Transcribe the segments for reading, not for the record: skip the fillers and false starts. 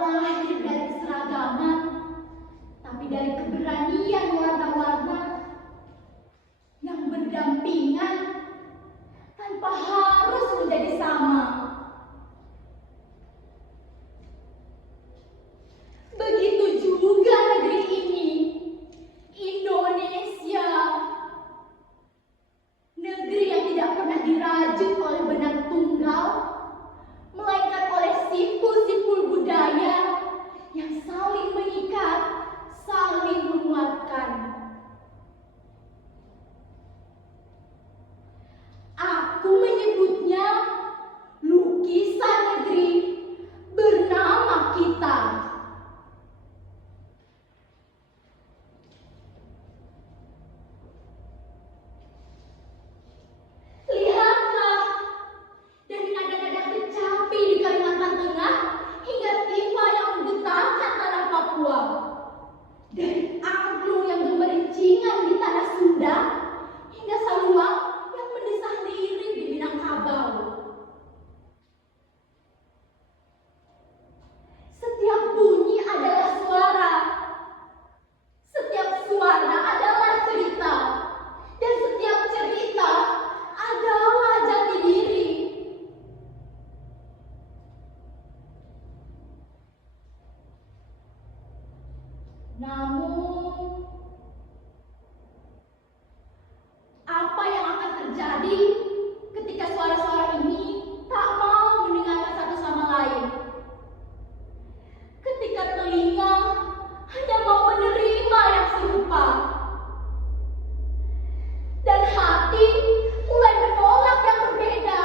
lahir dari keseragaman, tapi dari keberanian warna-warna yang berdampingan tanpa harus menjadi sama. Begitu juga negeri ini, Indonesia. Negeri yang tidak pernah dirajut oleh benang tunggal, melainkan oleh simpul-simpul budaya yang saling mengikat, saling menguatkan. Aku menyebutnya lukisan negeri bernama kita. Lihatlah, dari nada-nada kecapi di Kalimantan Tengah hingga tifa yang menggetarkan tanah Papua. Dari angklung yang gemerincingan di tanah Sunda hingga saluang yang mendesah lirik di Minangkabau. Setiap bunyi adalah suara. Setiap suara adalah cerita. Dan setiap cerita adalah jati diri. Namun, apa yang akan terjadi ketika suara-suara ini tak mau mendengarkan satu sama lain? Ketika telinga hanya mau menerima yang serupa, dan hati mulai menolak yang berbeda.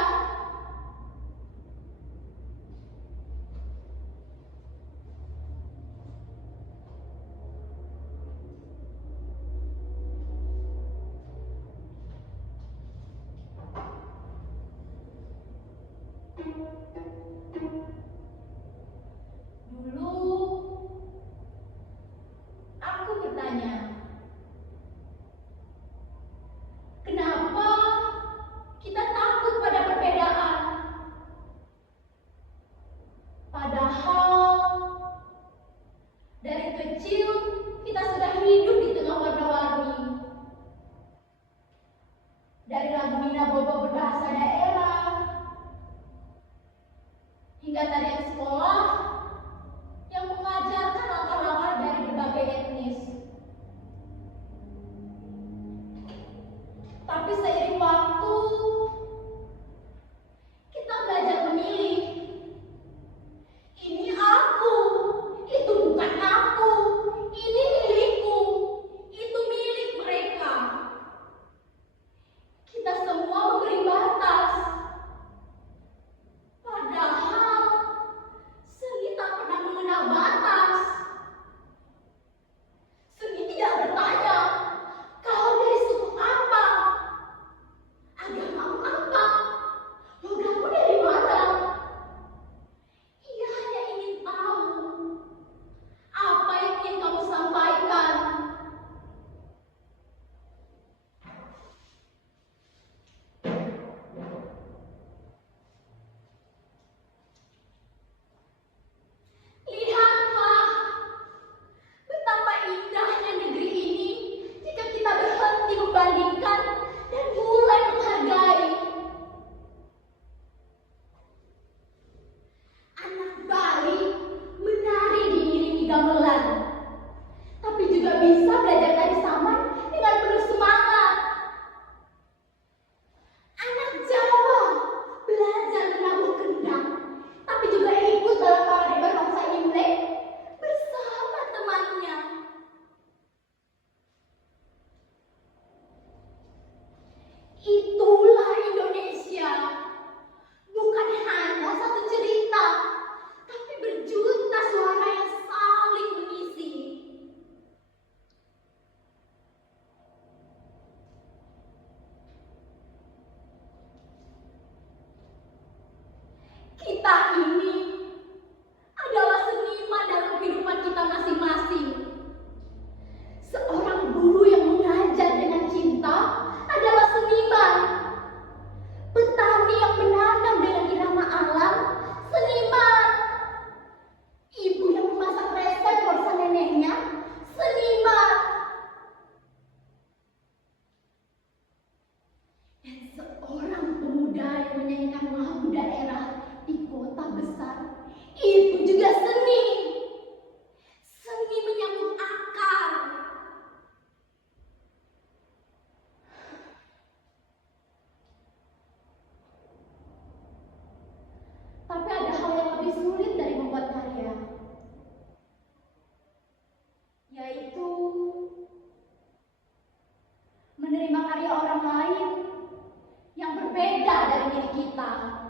dari diri kita.